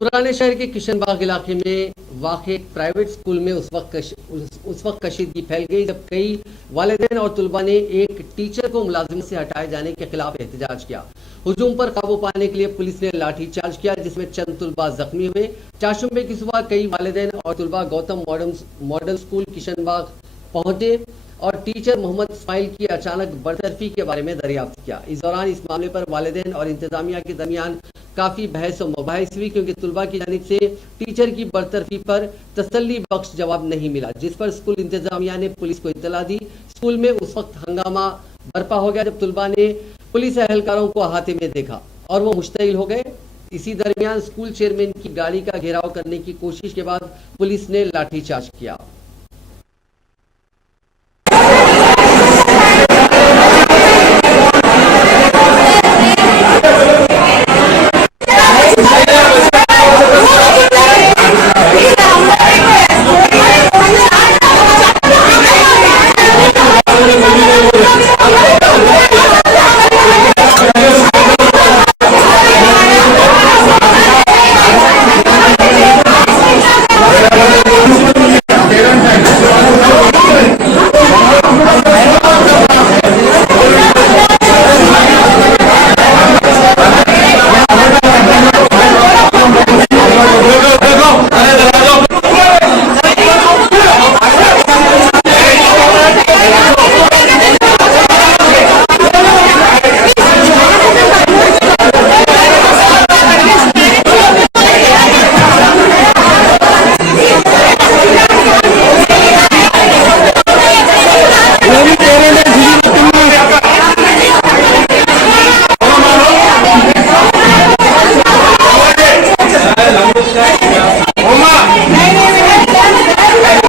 पुराने शहर के किशनबाग इलाके में वाक़ एक प्राइवेट स्कूल में उस वक्त कशीदगी फैल गई जब कई वालिदैन और तुलबा ने एक टीचर को मुलाजिमत से हटाए जाने के खिलाफ एहतजाज किया। हुजूम पर काबू पाने के लिए पुलिस ने लाठीचार्ज किया, जिसमें चंद तुलबा जख्मी हुए। चारशंबे की सुबह कई वालिदैन और तुलबा गौतम मॉडल स्कूल किशनबाग पहुंचे और टीचर मोहम्मद इस्माइल की अचानक बरतरफी के बारे में दरियाफ्त किया। इस दौरान इस मामले पर वालिदैन और इंतजामिया के दरमियान काफी बहस और मुबाहिस हुई, क्योंकि तुलबा की जानिब से टीचर की बरतरफी पर तसल्ली बख्श जवाब नहीं मिला, जिस पर स्कूल इंतजामिया ने पुलिस को इत्तला दी। स्कूल में उस वक्त हंगामा बरपा हो गया जब तुलबा ने पुलिस एहलकारों को अहाते में देखा और वो मुश्तइल हो गए। इसी दरमियान स्कूल चेयरमैन की गाड़ी का घेराव करने की कोशिश के बाद पुलिस ने लाठीचार्ज किया।